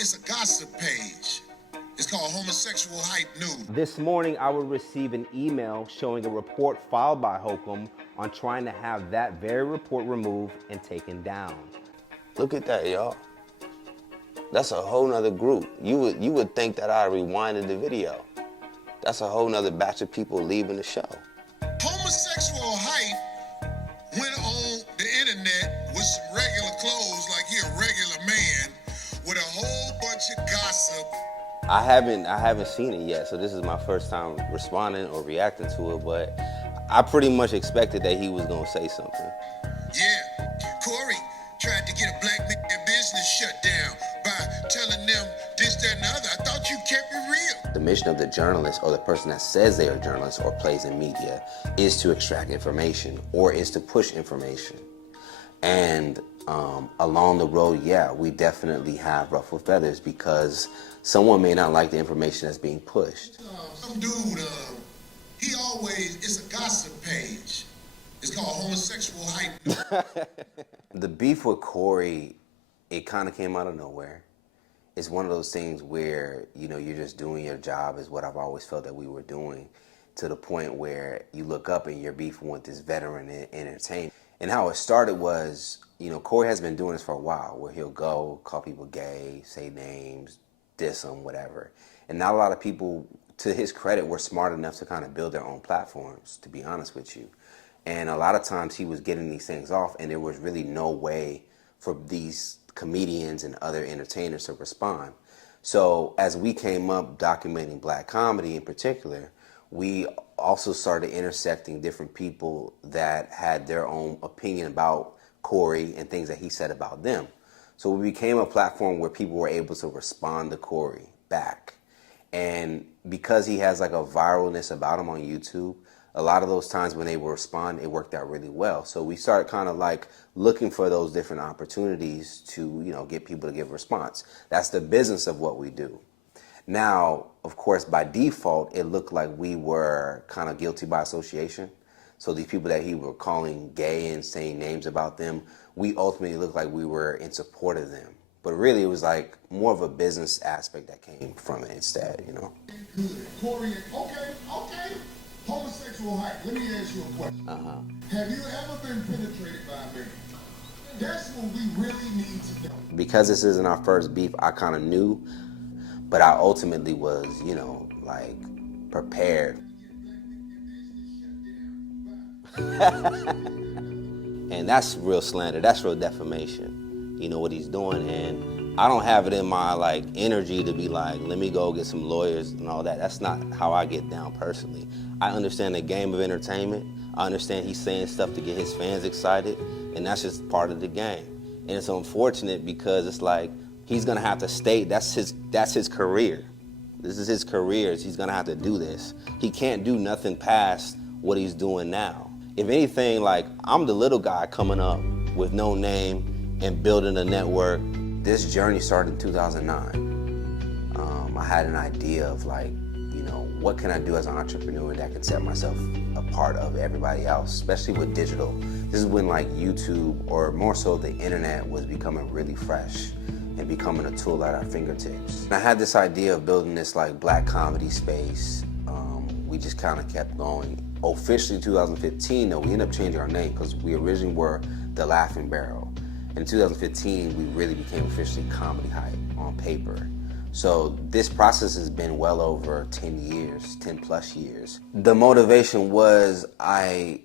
it's a gossip page. It's called Homosexual Hype News. This morning, I would receive an email showing a report filed by Holcomb on trying to have that very report removed and taken down. Look at that, y'all. That's a whole nother group. You would think that I rewinded the video. That's a whole nother batch of people leaving the show. Homosexual Hype went on the internet with some regular clothes, like he a regular man, with a whole bunch of gossip. I haven't seen it yet, so this is my first time responding or reacting to it, but I pretty much expected that he was gonna say something. Yeah, Corey tried to get a black man business shut down by telling them this, that, and the other. I thought you kept it real. The mission of the journalist or the person that says they are journalists or plays in media is to extract information or is to push information. And along the road, yeah, we definitely have ruffled feathers because someone may not like the information that's being pushed. Some dude, he always, it's a gossip page. It's called Homosexual Hype. The beef with Corey, it kind of came out of nowhere. It's one of those things where, you know, you're just doing your job is what I've always felt that we were doing, to the point where you look up and you're beefing with this veteran in entertainment. And how it started was, you know, Corey has been doing this for a while, where he'll go, call people gay, say names, diss them, whatever. And not a lot of people, to his credit, were smart enough to kind of build their own platforms, to be honest with you. And a lot of times he was getting these things off, and there was really no way for these comedians and other entertainers to respond. So as we came up documenting black comedy in particular, we also started intersecting different people that had their own opinion about Corey and things that he said about them. So we became a platform where people were able to respond to Corey back. And because he has like a viralness about him on YouTube, a lot of those times when they would respond, it worked out really well. So we started kind of like looking for those different opportunities to, you know, get people to give a response. That's the business of what we do. Now, of course, by default, it looked like we were kind of guilty by association. So these people that he were calling gay and saying names about them, we ultimately looked like we were in support of them. But really, it was like more of a business aspect that came from it instead, you know? Corey, okay. Homosexual Hype, let me ask you a question. Have you ever been penetrated by a man? That's what we really need to know. Because this isn't our first beef, I kind of knew, but I ultimately was, you know, like, prepared. And that's real slander, that's real defamation, you know, what he's doing. And I don't have it in my, like, energy to be like, let me go get some lawyers and all that. That's not how I get down personally. I understand the game of entertainment. I understand he's saying stuff to get his fans excited, and that's just part of the game. And it's unfortunate because it's like, he's gonna have to stay, that's his career. This is his career, he's gonna have to do this. He can't do nothing past what he's doing now. If anything, like, I'm the little guy coming up with no name and building a network. This journey started in 2009. I had an idea of, like, you know, what can I do as an entrepreneur that can set myself apart of everybody else, especially with digital. This is when, like, YouTube, or more so the internet, was becoming really fresh and becoming a tool at our fingertips. And I had this idea of building this, like, black comedy space. We just kind of kept going. Officially in 2015, though, we ended up changing our name because we originally were The Laughing Barrel. In 2015, we really became officially Comedy Hype on paper. So this process has been well over 10 years, 10 plus years. The motivation was I'm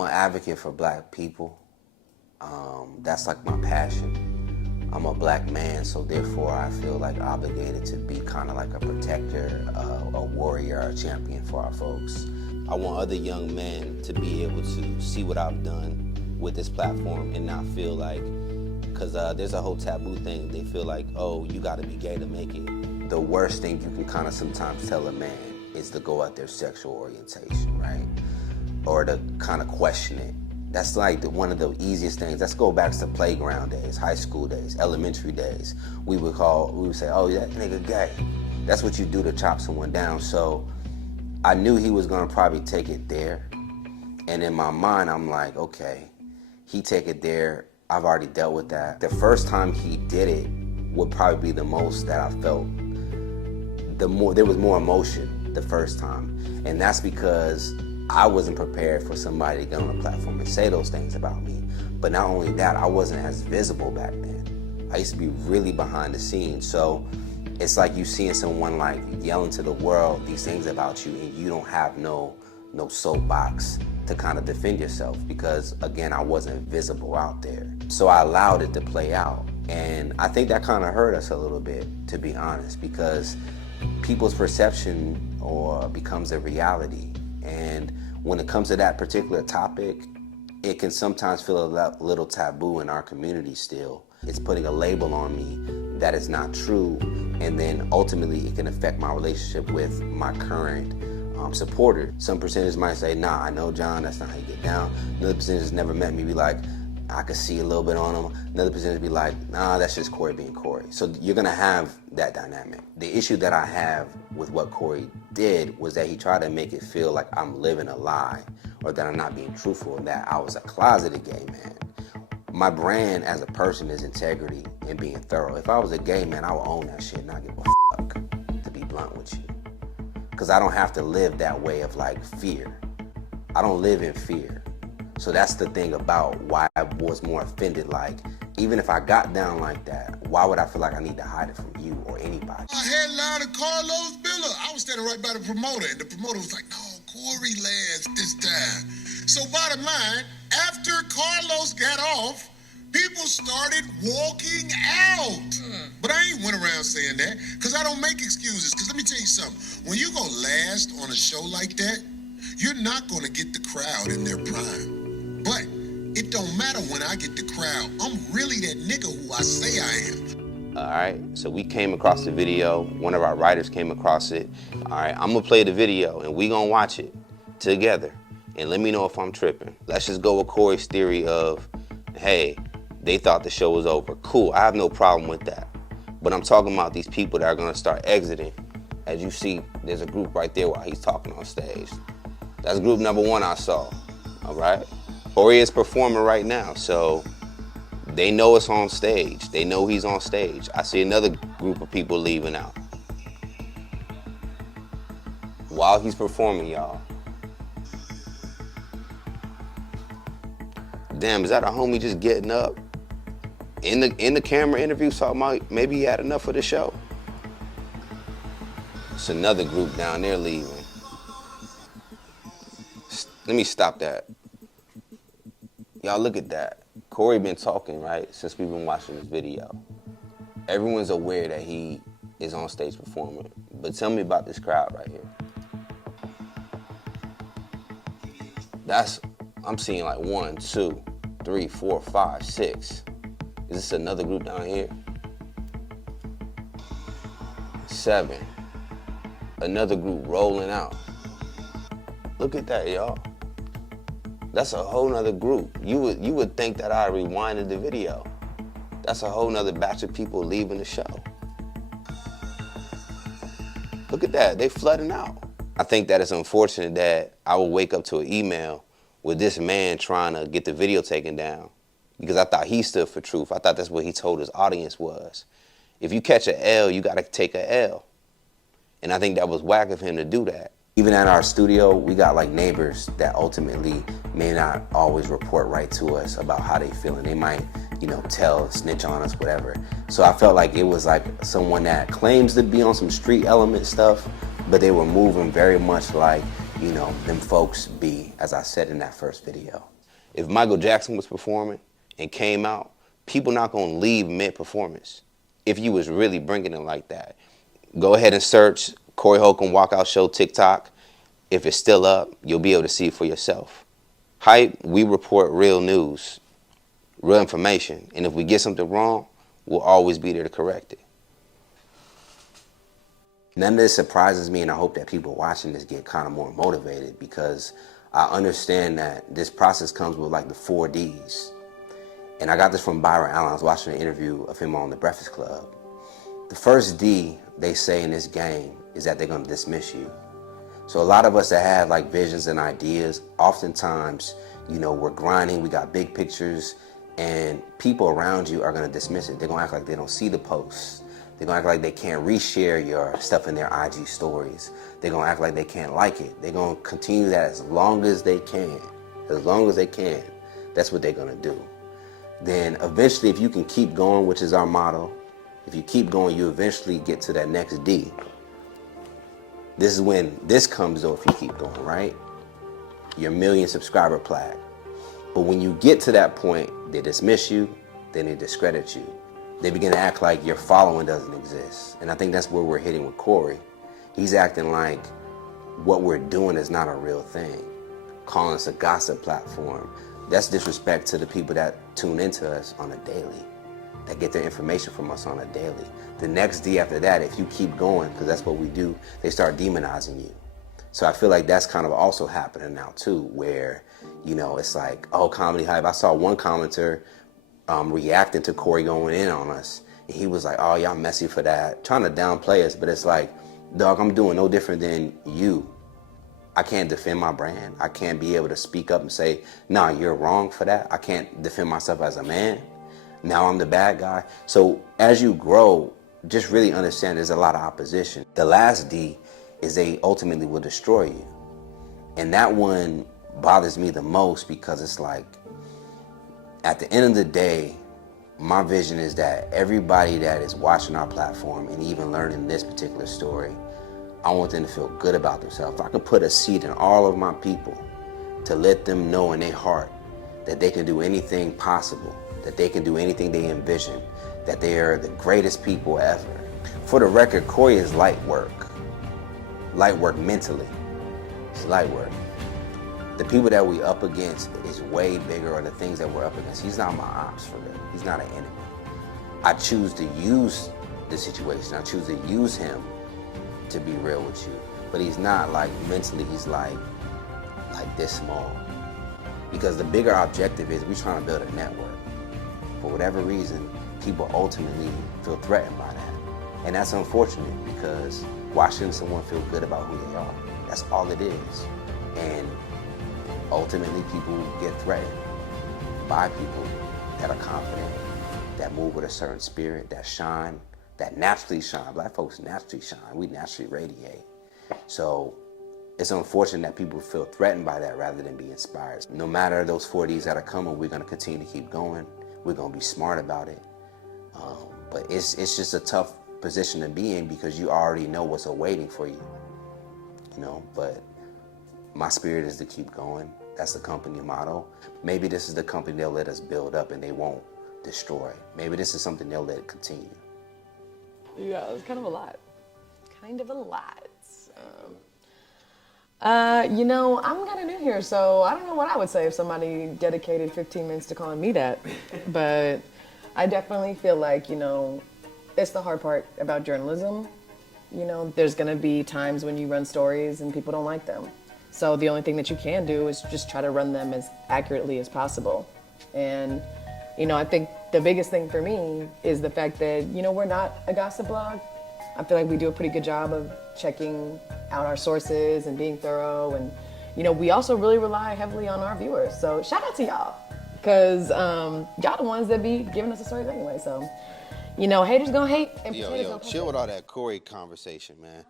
an advocate for black people. That's like my passion. I'm a black man, so therefore I feel like obligated to be kind of like a protector, a warrior, a champion for our folks. I want other young men to be able to see what I've done with this platform and not feel like, because there's a whole taboo thing, they feel like, oh, you gotta be gay to make it. The worst thing you can kind of sometimes tell a man is to go at their sexual orientation, right? Or to kind of question it. That's like one of the easiest things. Let's go back to playground days, high school days, elementary days. We would say, oh, that nigga gay. That's what you do to chop someone down. So I knew he was gonna probably take it there. And in my mind, I'm like, okay, he take it there. I've already dealt with that. The first time he did it, would probably be the most that I felt. There was more emotion the first time, and that's because I wasn't prepared for somebody to get on a platform and say those things about me. But not only that, I wasn't as visible back then. I used to be really behind the scenes. So it's like you seeing someone like yelling to the world these things about you, and you don't have no soapbox to kind of defend yourself, because again, I wasn't visible out there. So I allowed it to play out. And I think that kind of hurt us a little bit, to be honest, because people's perception becomes a reality. And when it comes to that particular topic, it can sometimes feel a little taboo in our community still. It's putting a label on me that is not true, and then ultimately it can affect my relationship with my current supporter. Some percentage might say, nah, I know John, that's not how you get down. Another percentage never met me, be like, I could see a little bit on him. Another percentage be like, nah, that's just Corey being Corey. So you're gonna have that dynamic. The issue that I have with what Corey did was that he tried to make it feel like I'm living a lie, or that I'm not being truthful, and that I was a closeted gay man. My brand as a person is integrity and being thorough. If I was a gay man, I would own that shit and not give a fuck, to be blunt with you. Because I don't have to live that way of like fear. I don't live in fear. So that's the thing about why I was more offended. Like, even if I got down like that, why would I feel like I need to hide it from you or anybody? I headlined to Carlos Biller. I was standing right by the promoter, and the promoter was like, no, Corey lands this time. So bottom line, after Carlos got off, people started walking out. But I ain't went around saying that, because I don't make excuses. Because let me tell you something. When you go last on a show like that, you're not going to get the crowd in their prime. But it don't matter when I get the crowd. I'm really that nigga who I say I am. All right, so we came across the video. One of our writers came across it. All right, I'm gonna play the video and we gonna watch it together. And let me know if I'm tripping. Let's just go with Corey's theory of, hey, they thought the show was over. Cool, I have no problem with that. But I'm talking about these people that are gonna start exiting. As you see, there's a group right there while he's talking on stage. That's group number one I saw, all right? Corey is performing right now, so they know it's on stage. They know he's on stage. I see another group of people leaving out while he's performing, y'all. Damn, is that a homie just getting up in the camera interview talking about maybe he had enough of the show? It's another group down there leaving. Let me stop that. Y'all look at that. Corey been talking, right, since we've been watching this video. Everyone's aware that he is on stage performing. But tell me about this crowd right here. I'm seeing like 1, 2, 3, 4, 5, 6. Is this another group down here? 7. Another group rolling out. Look at that, y'all. That's a whole nother group. You would think that I rewinded the video. That's a whole nother batch of people leaving the show. Look at that, they flooding out. I think that it's unfortunate that I will wake up to an email with this man trying to get the video taken down, because I thought he stood for truth. I thought that's what he told his audience was. If you catch an L, you gotta take a L. And I think that was whack of him to do that. Even at our studio, we got like neighbors that ultimately may not always report right to us about how they feel. And they might, tell, snitch on us, whatever. So I felt like it was like someone that claims to be on some street element stuff, but they were moving very much like, them folks be, as I said in that first video. If Michael Jackson was performing and came out, people not gonna leave mid-performance if you was really bringing it like that. Go ahead and search Corey Holcomb Walkout Show TikTok. If it's still up, you'll be able to see it for yourself. Hype, we report real news, real information. And if we get something wrong, we'll always be there to correct it. None of this surprises me, and I hope that people watching this get kind of more motivated, because I understand that this process comes with like the 4 Ds. And I got this from Byron Allen. I was watching an interview of him on The Breakfast Club. The first D, they say in this game, is that they're gonna dismiss you. So a lot of us that have like visions and ideas, oftentimes, we're grinding, we got big pictures, And people around you are going to dismiss it. They're going to act like they don't see the posts. They're going to act like they can't reshare your stuff in their IG stories. They're going to act like they can't like it. They're going to continue that as long as they can. As long as they can. That's what they're going to do. Then eventually, if you can keep going, which is our motto, if you keep going, you eventually get to that next D. This is when this comes though, if you keep going, right? Your 1 million subscriber plaque. But when you get to that point, they dismiss you, then they discredit you. They begin to act like your following doesn't exist. And I think that's where we're hitting with Corey. He's acting like what we're doing is not a real thing, calling us a gossip platform. That's disrespect to the people that tune into us on a daily, that get their information from us on a daily. The next D after that, if you keep going, because that's what we do, they start demonizing you. So I feel like that's kind of also happening now too, where, you know, it's like, oh, comedy hype. I saw one commenter reacting to Corey going in on us. And he was like, oh, y'all messy for that, trying to downplay us. But it's like, dog, I'm doing no different than you. I can't defend my brand. I can't be able to speak up and say, nah, you're wrong for that. I can't defend myself as a man. Now I'm the bad guy. So as you grow, just really understand there's a lot of opposition. The last D is they ultimately will destroy you. And that one bothers me the most because it's like, at the end of the day, my vision is that everybody that is watching our platform and even learning this particular story, I want them to feel good about themselves. If I can put a seed in all of my people to let them know in their heart that they can do anything possible, that they can do anything they envision, that they are the greatest people ever. For the record, Corey is light work mentally. It's light work. The people that we up against is way bigger, or the things that we're up against. He's not my ops for real. He's not an enemy. I choose to use the situation. I choose to use him to be real with you. But he's not like mentally, he's like this small. Because the bigger objective is we're trying to build a network. For whatever reason, people ultimately feel threatened by that. And that's unfortunate because why shouldn't someone feel good about who they are? That's all it is. And ultimately people get threatened by people that are confident, that move with a certain spirit, that shine, that naturally shine. Black folks naturally shine. We naturally radiate. So it's unfortunate that people feel threatened by that rather than be inspired. No matter those 4Ds that are coming, we're going to continue to keep going. We're going to be smart about it. But it's just a tough position to be in because you already know what's awaiting for you. You know, but my spirit is to keep going. That's the company motto. Maybe this is the company they'll let us build up and they won't destroy. Maybe this is something they'll let continue. Yeah, it was kind of a lot. You know, I'm kind of new here, so I don't know what I would say if somebody dedicated 15 minutes to calling me that. But I definitely feel like, you know, it's the hard part about journalism. You know, there's going to be times when you run stories and people don't like them. So the only thing that you can do is just try to run them as accurately as possible. And, you know, I think the biggest thing for me is the fact that, you know, we're not a gossip blog. I feel like we do a pretty good job of checking out our sources and being thorough. And, you know, we also really rely heavily on our viewers. So shout out to y'all, because y'all the ones that be giving us the stories anyway. So, you know, haters gonna hate. And Yo, chill with all that Corey conversation, man.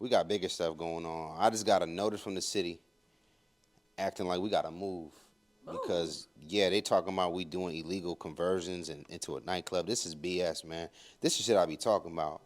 We got bigger stuff going on. I just got a notice from the city acting like we got to move. Because, yeah, they talking about we doing illegal conversions and into a nightclub. This is BS, man. This is shit I be talking about.